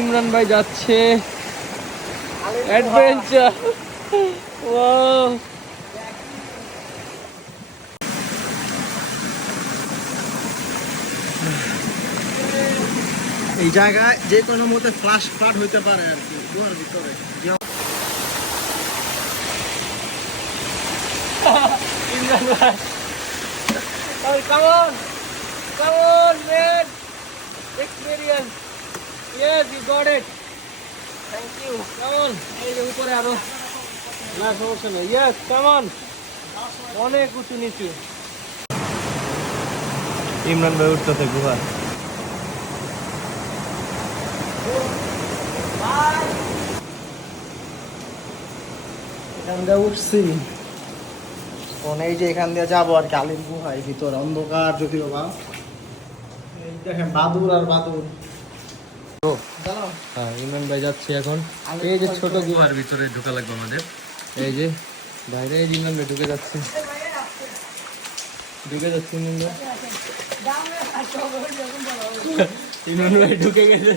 ইমরান ভাই যাচ্ছে adventure. Wow, এই জায়গায় যে কোনো মতে ফ্লাশ ফ্লাড হইতে পারে আর কি গুহার ভিতরে। ইমরান ভাই, come on, man, experience, yes, you got it, thank you, come on, এই যে উপরে আরো, না সমস্যা নেই, yes, come on, অনেক উঁচু নিচু। ইমরান ভাই উঠতেছে গুহা। এখান দিয়ে উঠছি, এই যে এখান দিয়ে যাবো আর কি আলির গুহায় ভিতরে, অন্ধকার যদিও বা। এই দেখেন বাদুর আর বাদুর। হ্যাঁ, ইমরান ভাই যাচ্ছে এখন এই যে ছোট গুহার ভিতরে ঢোকা লাগবে আমাদের। এই যে বাইরে এই ইমরান ভাই ঢুকে যাচ্ছে ইমরান ভাই। ইমরান ভাই ঢুকে গেছে,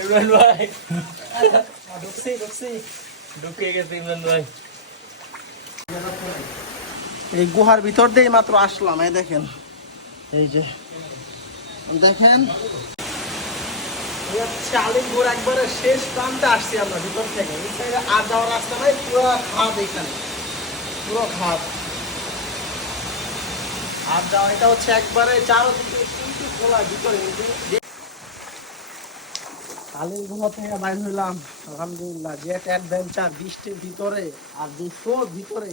ইমরান ভাই ঢুকে গেছে ইমরান ভাই। এই গুহার ভিতর দিয়ে মাত্র আসলাম, এই দেখেন, এই যে দেখেন আলির গুহার একবারে শেষ প্রান্তে আসছি আমরা ভিতর থেকে। এই সাইডে আর যাওয়ার রাস্তা নাই, পুরো খাদ, এখানে পুরো খাদ আর যাওয়া। এটা হচ্ছে একবারে চারদিকে কিন্তু খোলা ভিতরে। আলির গুহা থেকে বাইর হইলাম, আলহামদুলিল্লাহ। যে একটা অ্যাডভেঞ্চার, বৃষ্টির ভিতরে আর যে স্রোত ভিতরে।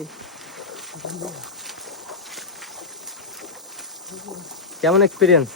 কেমন এক্সপিরিয়েন্স?